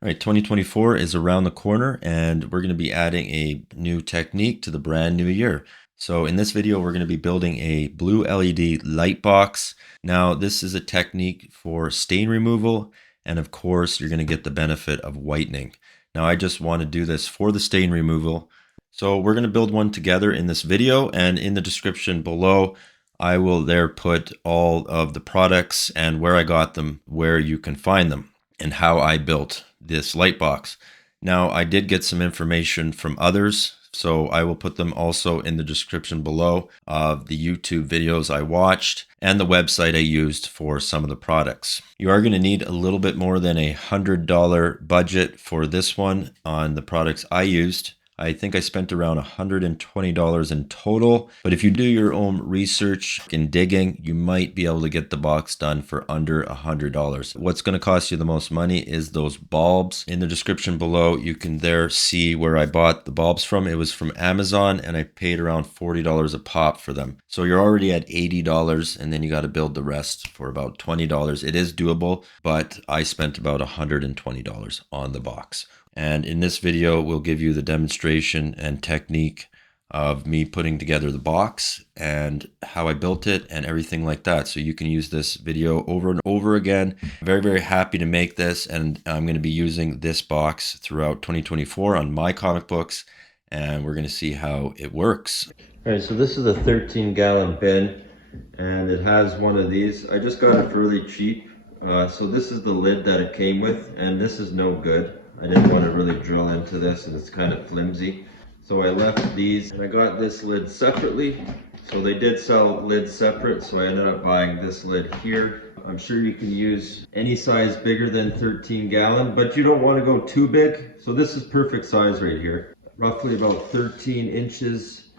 All right, 2024 is around the corner and we're going to be adding a new technique to the brand new year. So in this video, we're going to be building a blue LED light box. Now, this is a technique for stain removal, and of course, you're going to get the benefit of whitening. Now, I just want to do this for the stain removal. So we're going to build one together in this video, and in the description below, I will there put all of the products and where I got them, where you can find them, and how I built this light box. Now, I did get some information from others, so I will put them also in the description below of the YouTube videos I watched and the website I used for some of the products. You are going to need a little bit more than $100 budget for this one on the products I used. I think I spent around $120 in total, but if you do your own research and digging, you might be able to get the box done for under $100. What's going to cost you the most money is those bulbs. In the description below, you can there see where I bought the bulbs from. It was from Amazon and I paid around $40 a pop for them. So you're already at $80 and then you got to build the rest for about $20. It is doable, but I spent about $120 on the box. And in this video, we'll give you the demonstration and technique of me putting together the box and how I built it and everything like that. So you can use this video over and over again. Very, very happy to make this. And I'm going to be using this box throughout 2024 on my comic books. And we're going to see how it works. All right, so this is a 13-gallon bin and it has one of these. I just got it for really cheap. So this is the lid that it came with, and this is no good. I didn't want to really drill into this and it's kind of flimsy. So I left these and I got this lid separately. So they did sell lids separate, so I ended up buying this lid here. I'm sure you can use any size bigger than 13-gallon, but you don't want to go too big. So this is perfect size right here. Roughly about 13 inches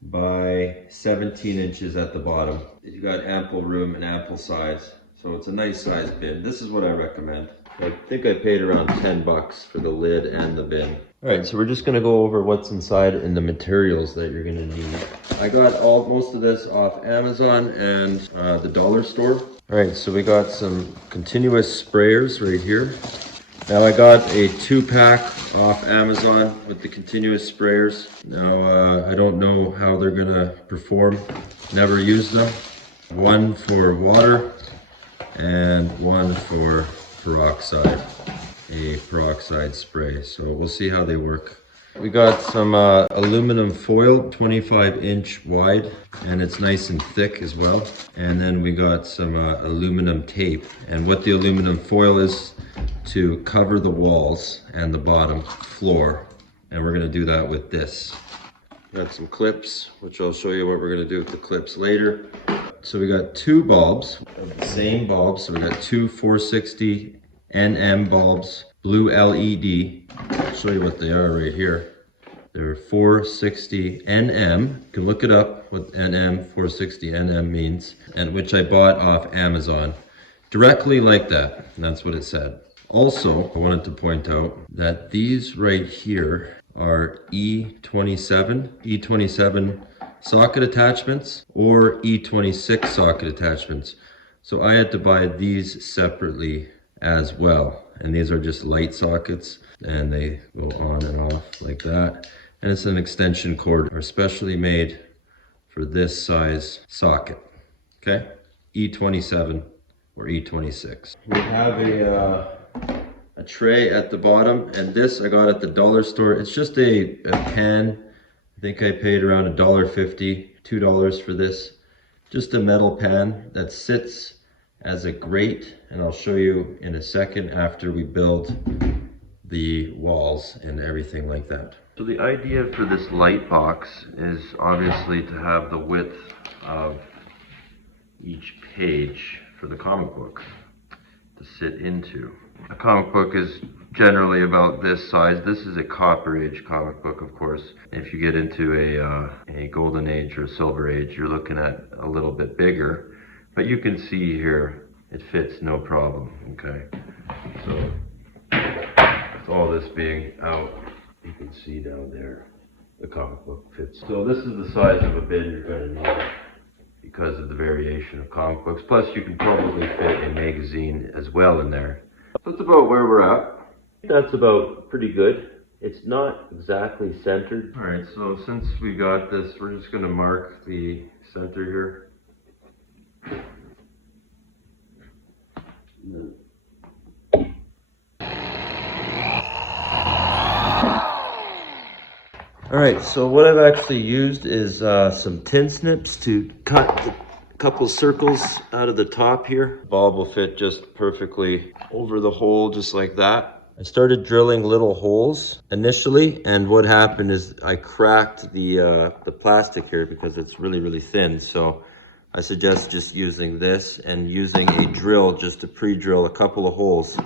by 17 inches at the bottom. You got ample room and ample size. So it's a nice size bin. This is what I recommend. I think I paid around 10 bucks for the lid and the bin. All right, so we're just gonna go over what's inside and the materials that you're gonna need. I got most of this off Amazon and the dollar store. All right, so we got some continuous sprayers right here. Now I got a 2-pack off Amazon with the continuous sprayers. Now I don't know how they're gonna perform. Never used them. One for water and one for peroxide, a peroxide spray. So we'll see how they work. We got some aluminum foil, 25-inch wide, and it's nice and thick as well. And then we got some aluminum tape. And what the aluminum foil is to cover the walls and the bottom floor. And we're gonna do that with this. Got some clips, which I'll show you what we're gonna do with the clips later. So we got 2 bulbs of the same bulbs. So we got 2 460 NM bulbs, blue LED. I'll show you what they are right here. They're 460 NM. You can look it up what NM 460 NM means, and which I bought off Amazon. Directly like that, and that's what it said. Also, I wanted to point out that these right here are E27 socket attachments or E26 socket attachments. So I had to buy these separately as well. And these are just light sockets and they go on and off like that. And it's an extension cord especially made for this size socket. Okay, E27 or E26. We have a tray at the bottom, and this I got at the dollar store. It's just a pan. I think I paid around $1.50, $2 for this. Just a metal pan that sits as a grate, and I'll show you in a second after we build the walls and everything like that. So the idea for this light box is obviously to have the width of each page for the comic book to sit into. A comic book is generally about this size. This is a Copper Age comic book, of course. If you get into a Golden Age or a Silver Age, you're looking at a little bit bigger. But you can see here, it fits no problem, okay? So, with all this being out, you can see down there, the comic book fits. So this is the size of a bin you're gonna need because of the variation of comic books. Plus, you can probably fit a magazine as well in there. That's about where we're at. That's about pretty good. It's not exactly centered. All right, so since we got this, we're just going to mark the center here. All right, so what I've actually used is some tin snips to cut a couple circles out of the top here. The bulb will fit just perfectly over the hole, just like that. I started drilling little holes initially, and what happened is I cracked the plastic here because it's really, really thin. So I suggest just using this and using a drill just to pre-drill a couple of holes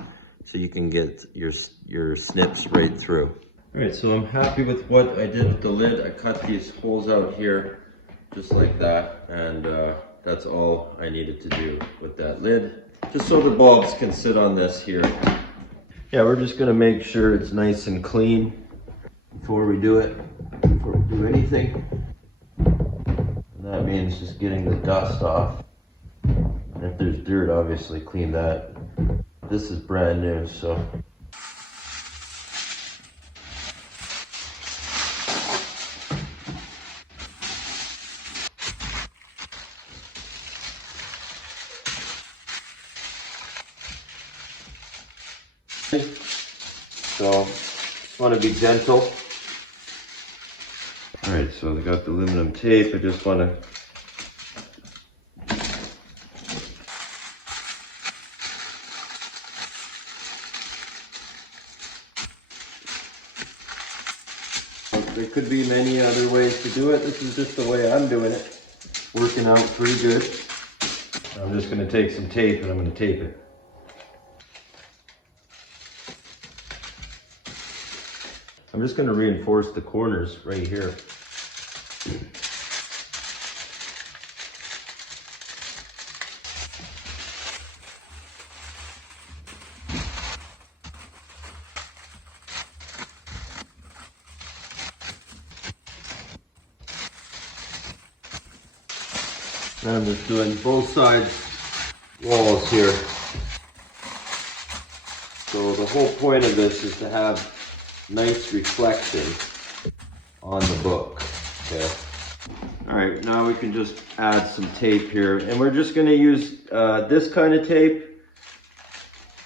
so you can get your snips right through. All right, so I'm happy with what I did with the lid. I cut these holes out here just like that, and that's all I needed to do with that lid, just so the bulbs can sit on this here. Yeah, we're just gonna make sure it's nice and clean before we do it, before we do anything. And that means just getting the dust off. And if there's dirt, obviously clean that. This is brand new, so. So, just want to be gentle. All right, so I got the aluminum tape. I just want to there could be many other ways to do it. This is just the way I'm doing it. Working out pretty good. I'm just going to take some tape and I'm going to tape it. I'm just going to reinforce the corners right here. And I'm just doing both sides walls here. So the whole point of this is to have nice reflection on the book. Okay. All right, now we can just add some tape here, and we're just going to use this kind of tape.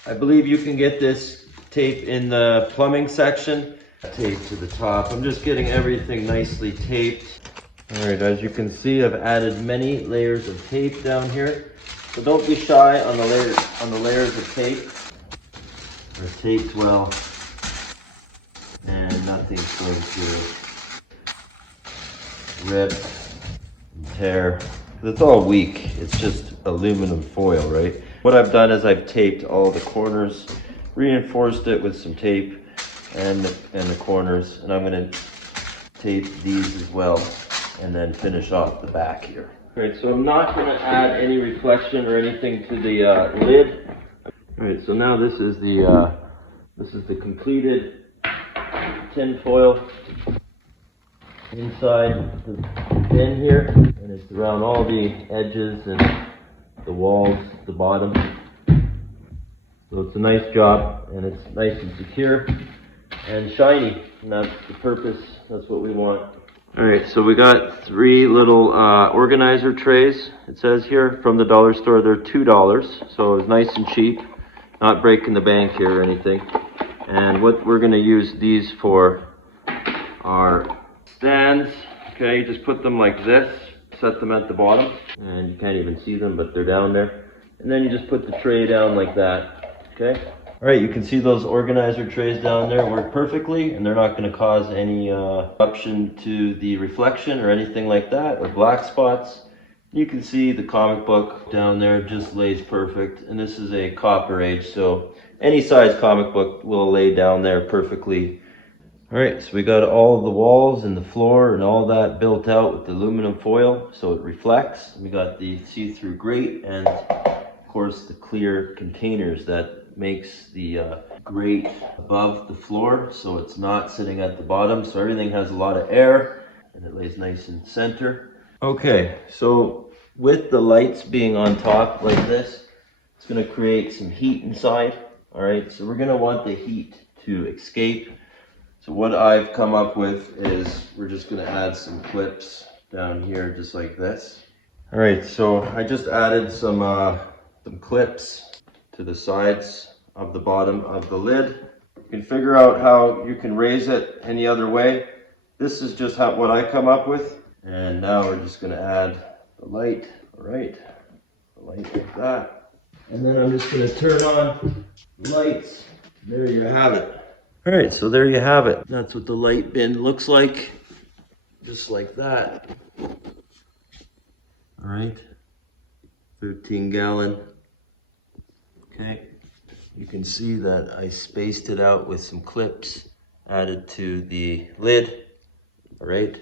I believe you can get this tape in the plumbing section. Tape to the top. I'm just getting everything nicely taped. All right, as you can see, I've added many layers of tape down here. So don't be shy on the layers of tape. They're taped well, and nothing's going to rip and tear. It's all weak. It's just aluminum foil, right? What I've done is I've taped all the corners, reinforced it with some tape and the corners, and I'm going to tape these as well, and then finish off the back here. All right, so I'm not going to add any reflection or anything to the lid. All right, so now this is the completed tin foil inside the bin here, and it's around all the edges and the walls, the bottom. So it's a nice job, and it's nice and secure and shiny, and that's the purpose. That's what we want. All right, so we got 3 little organizer trays. It says here from the dollar store, they're $2, so it's nice and cheap, not breaking the bank here or anything. And what we're going to use these for are stands. Okay, you just put them like this, set them at the bottom, and you can't even see them, but they're down there. And then you just put the tray down like that. Okay. All right, you can see those organizer trays down there work perfectly, and they're not going to cause any disruption to the reflection or anything like that, or black spots. You can see the comic book down there just lays perfect, and this is a copper age, so any size comic book will lay down there perfectly. All right, so we got all the walls and the floor and all that built out with the aluminum foil so it reflects. We got the see-through grate and of course the clear containers that makes the grate above the floor so it's not sitting at the bottom, so everything has a lot of air and it lays nice in center. Okay, so with the lights being on top like this, it's going to create some heat inside. All right, so we're going to want the heat to escape. So what I've come up with is we're just going to add some clips down here just like this. All right, so I just added some clips to the sides of the bottom of the lid. You can figure out how you can raise it any other way. This is just what I come up with. And now we're just going to add the light, all right? The light like that. And then I'm just going to turn on the lights. There you have it. All right, so there you have it. That's what the light bin looks like. Just like that. All right. 13-gallon. Okay. You can see that I spaced it out with some clips added to the lid. All right.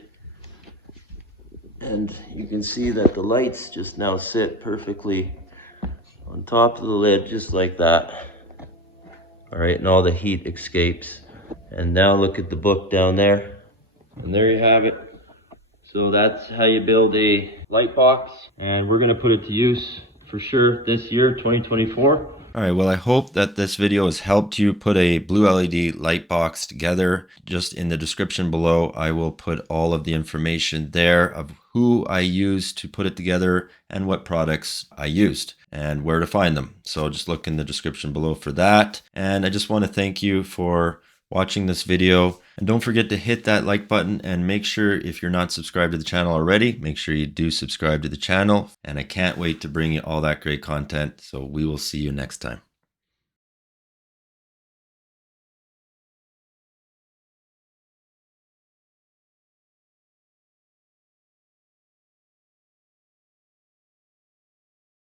And you can see that the lights just now sit perfectly on top of the lid, just like that. All right, and all the heat escapes. And now look at the book down there. And there you have it. So that's how you build a light box. And we're gonna put it to use for sure this year, 2024. All right, well, I hope that this video has helped you put a blue LED light box together. Just in the description below, I will put all of the information there of who I used to put it together and what products I used and where to find them. So just look in the description below for that. And I just want to thank you for watching this video. And don't forget to hit that like button, and make sure, if you're not subscribed to the channel already, make sure you do subscribe to the channel. And I can't wait to bring you all that great content. So we will see you next time.